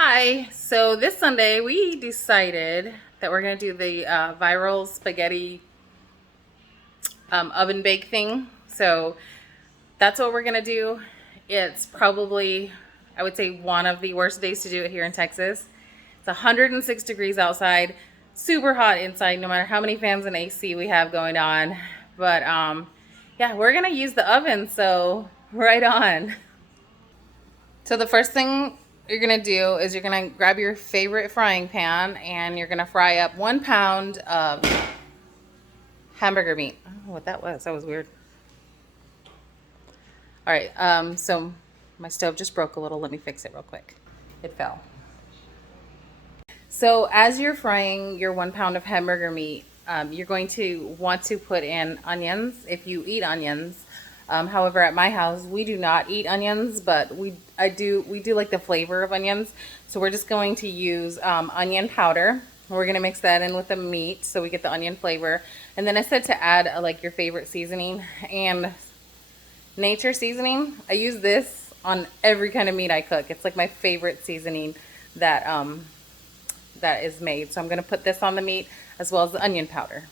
Hi, so this Sunday we decided that we're going to do the viral spaghetti oven bake thing. So that's what we're going to do. It's probably, I would say, one of the worst days to do it here in Texas. It's 106 degrees outside, super hot inside, no matter how many fans and AC we have going on. But yeah, we're going to use the oven, so right on. So the first thing you're gonna do is you're gonna grab your favorite frying pan and you're gonna fry up 1 pound of hamburger meat. I don't know what that was. That was weird. All right. So my stove just broke a little. Let me fix it real quick. It fell. So as you're frying your 1 pound of hamburger meat, you're going to want to put in onions if you eat onions. However, at my house, we do not eat onions, but we do like the flavor of onions. So we're just going to use onion powder. We're gonna mix that in with the meat so we get the onion flavor. And then I said to add like your favorite seasoning and nature seasoning. I use this on every kind of meat I cook. It's like my favorite seasoning that that is made. So I'm gonna put this on the meat as well as the onion powder.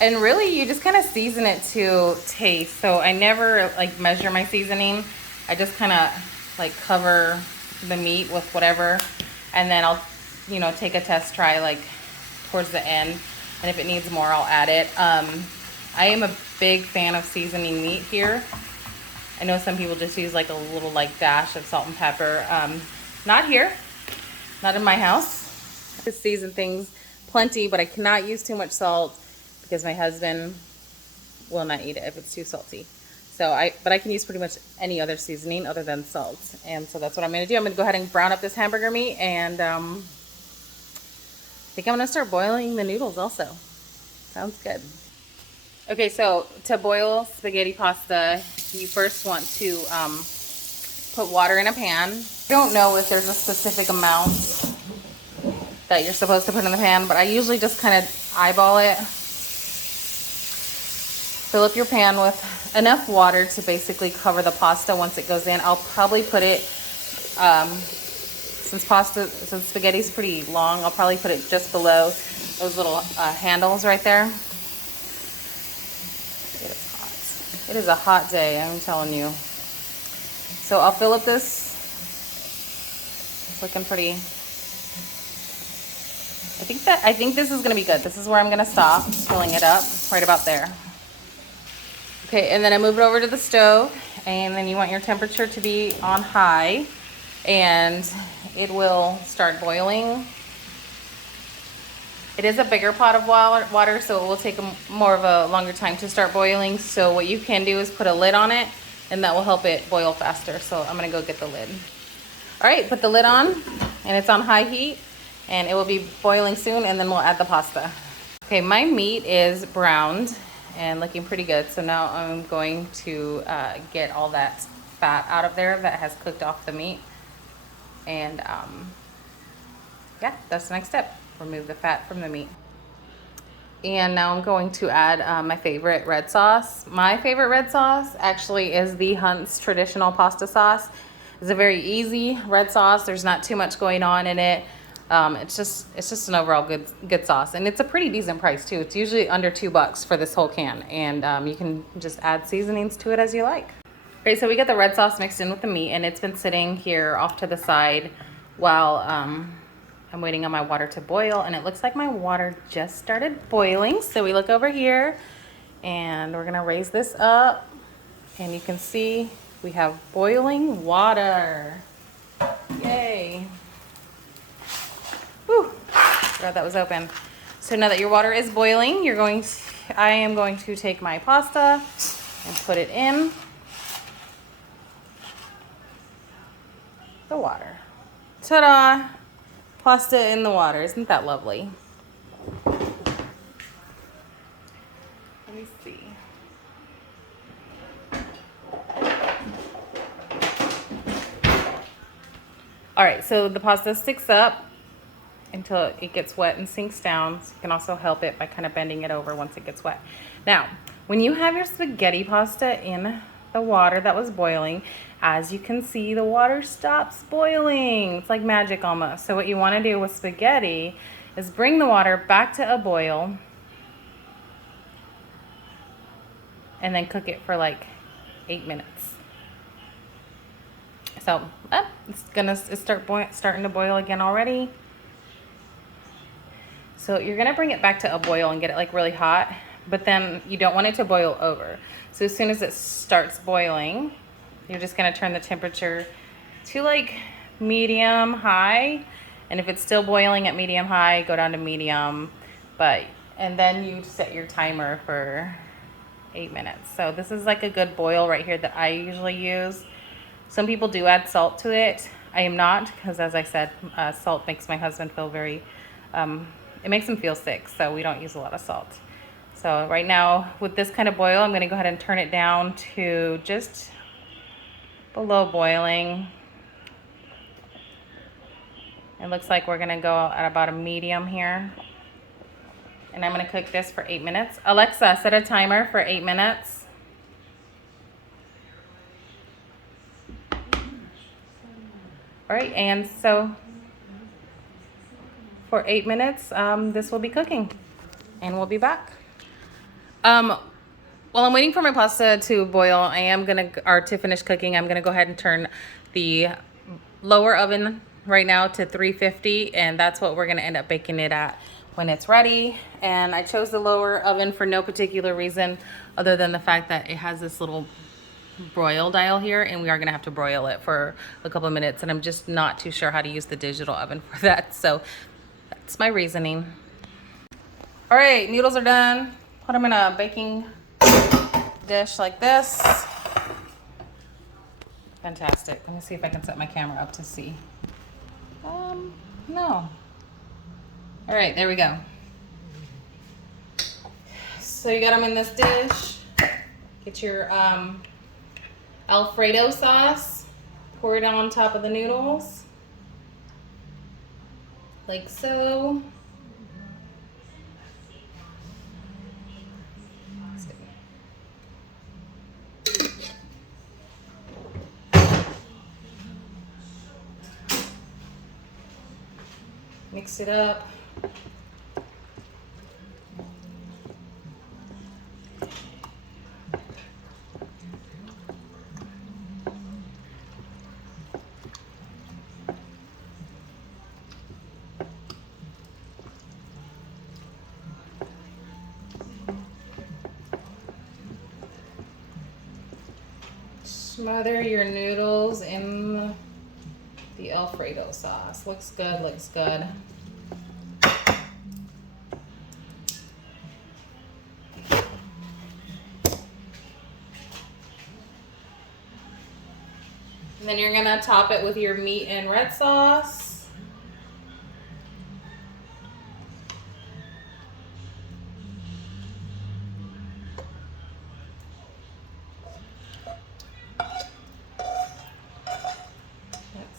And really, you just kind of season it to taste. So I never like measure my seasoning. I just kind of like cover the meat with whatever, and then I'll, take a test try like towards the end. And if it needs more, I'll add it. I am a big fan of seasoning meat here. I know some people just use like a little like dash of salt and pepper. Not here, not in my house. I season things plenty, but I cannot use too much salt because my husband will not eat it if it's too salty. But I can use pretty much any other seasoning other than salt. And so that's what I'm gonna do. I'm gonna go ahead and brown up this hamburger meat, and I think I'm gonna start boiling the noodles also. Sounds good. Okay, so to boil spaghetti pasta, you first want to put water in a pan. I don't know if there's a specific amount that you're supposed to put in the pan, but I usually just kind of eyeball it. Fill up your pan with enough water to basically cover the pasta once it goes in. I'll probably put it, since spaghetti is pretty long, I'll probably put it just below those little handles right there. It is hot. It is a hot day, I'm telling you. So I'll fill up this. It's looking pretty. I think this is gonna be good. This is where I'm gonna stop filling it up, right about there. Okay, and then I move it over to the stove, and then you want your temperature to be on high, and it will start boiling. It is a bigger pot of water, so it will take more of a longer time to start boiling. So what you can do is put a lid on it, and that will help it boil faster. So I'm gonna go get the lid. All right, put the lid on, and it's on high heat, and it will be boiling soon, and then we'll add the pasta. Okay, my meat is browned and looking pretty good. So now I'm going to get all that fat out of there that has cooked off the meat. And yeah, that's the next step. Remove the fat from the meat. And now I'm going to add my favorite red sauce. My favorite red sauce actually is the Hunt's traditional pasta sauce. It's a very easy red sauce. There's not too much going on in it. It's just an overall good sauce, and it's a pretty decent price too. It's usually under $2 for this whole can, and you can just add seasonings to it as you like. Okay, so we got the red sauce mixed in with the meat, and it's been sitting here off to the side while I'm waiting on my water to boil, and it looks like my water just started boiling. So we look over here, and we're gonna raise this up, and you can see we have boiling water. Yay. Whew, forgot that was open. So now that your water is boiling, I am going to take my pasta and put it in the water. Ta-da! Pasta in the water. Isn't that lovely? Let me see. All right, so the pasta sticks up until it gets wet and sinks down. So you can also help it by kind of bending it over once it gets wet. Now, when you have your spaghetti pasta in the water that was boiling, As you can see, the water stops boiling. It's like magic almost. So what you want to do with spaghetti is bring the water back to a boil and then cook it for like 8 minutes. So it's starting to boil again already. So you're gonna bring it back to a boil and get it like really hot, but then you don't want it to boil over. So as soon as it starts boiling, you're just gonna turn the temperature to like medium high. And if it's still boiling at medium high, go down to medium. And then you set your timer for 8 minutes. So this is like a good boil right here that I usually use. Some people do add salt to it. I am not, because as I said, salt makes my husband feel very, it makes him feel sick, so we don't use a lot of salt. So right now, with this kind of boil, I'm gonna go ahead and turn it down to just below boiling. It looks like we're gonna go at about a medium here. And I'm gonna cook this for 8 minutes. Alexa, set a timer for 8 minutes. All right, and so for 8 minutes, this will be cooking, and we'll be back. While I'm waiting for my pasta to boil, to finish cooking, I'm gonna go ahead and turn the lower oven right now to 350, and that's what we're gonna end up baking it at when it's ready. And I chose the lower oven for no particular reason other than the fact that it has this little broil dial here, and we are gonna have to broil it for a couple of minutes, and I'm just not too sure how to use the digital oven for that. So that's my reasoning. All right, noodles are done. Put them in a baking dish like this. Fantastic. Let me see if I can set my camera up to see. No. All right, there we go. So you got them in this dish. Get your Alfredo sauce. Pour it on top of the noodles. Like so. Mix it up. Smother your noodles in the Alfredo sauce. Looks good, looks good. And then you're gonna top it with your meat and red sauce.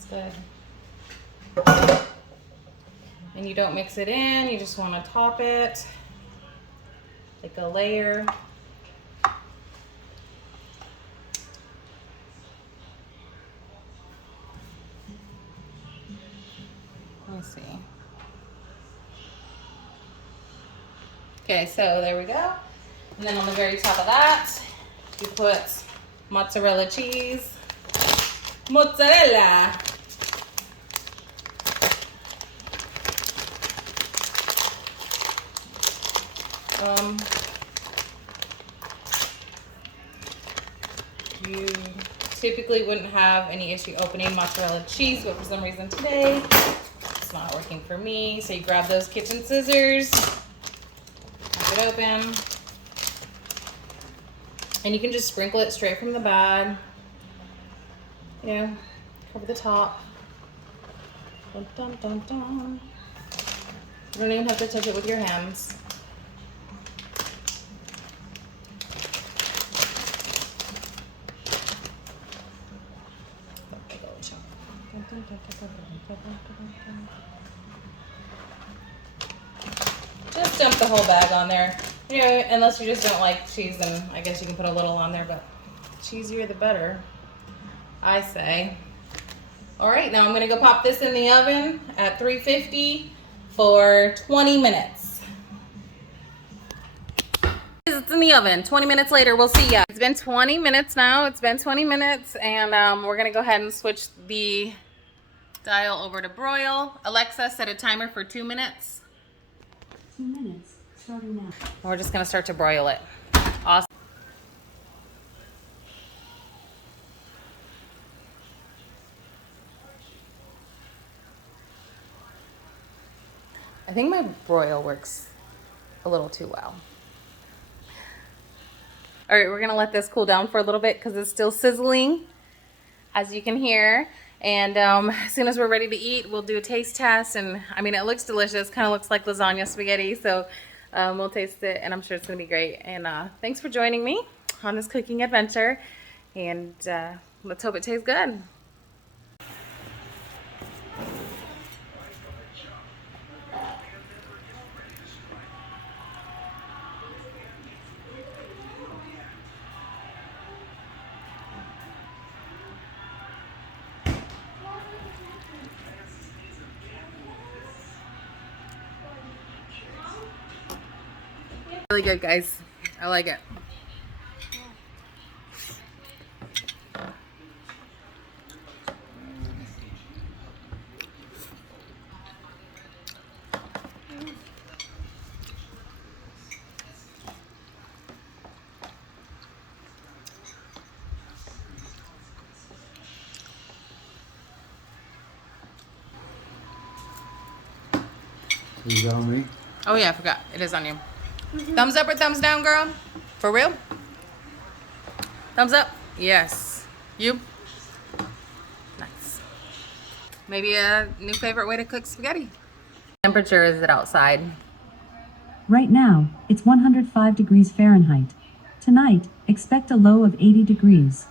Good. And you don't mix it in, you just want to top it like a layer. Let's see. Okay, so there we go. And then on the very top of that, you put mozzarella cheese. Mozzarella. You typically wouldn't have any issue opening mozzarella cheese, but for some reason today it's not working for me. So you grab those kitchen scissors, pop it open, and you can just sprinkle it straight from the bag. You know, cover the top. Dun, dun, dun, dun. You don't even have to touch it with your hands. Just dump the whole bag on there. You know, unless you just don't like cheese, then I guess you can put a little on there, but the cheesier the better. I say. All right, now I'm gonna go pop this in the oven at 350 for 20 minutes. It's in the oven. 20 minutes later, we'll see ya. It's been 20 minutes now. It's been 20 minutes, and we're gonna go ahead and switch the dial over to broil. Alexa, set a timer for 2 minutes. 2 minutes, starting now. We're just gonna start to broil it. Awesome. I think my broil works a little too well. All right, we're gonna let this cool down for a little bit because it's still sizzling, as you can hear. And as soon as we're ready to eat, we'll do a taste test. And I mean, it looks delicious. Kind of looks like lasagna spaghetti. So we'll taste it, and I'm sure it's gonna be great. And thanks for joining me on this cooking adventure. And let's hope it tastes good. Really good, guys. I like it. Is that on me? Oh yeah, I forgot. It is on you. Thumbs up or thumbs down, girl? For real? Thumbs up? Yes. You? Nice. Maybe a new favorite way to cook spaghetti. Temperature is it outside? Right now, it's 105 degrees Fahrenheit. Tonight, expect a low of 80 degrees.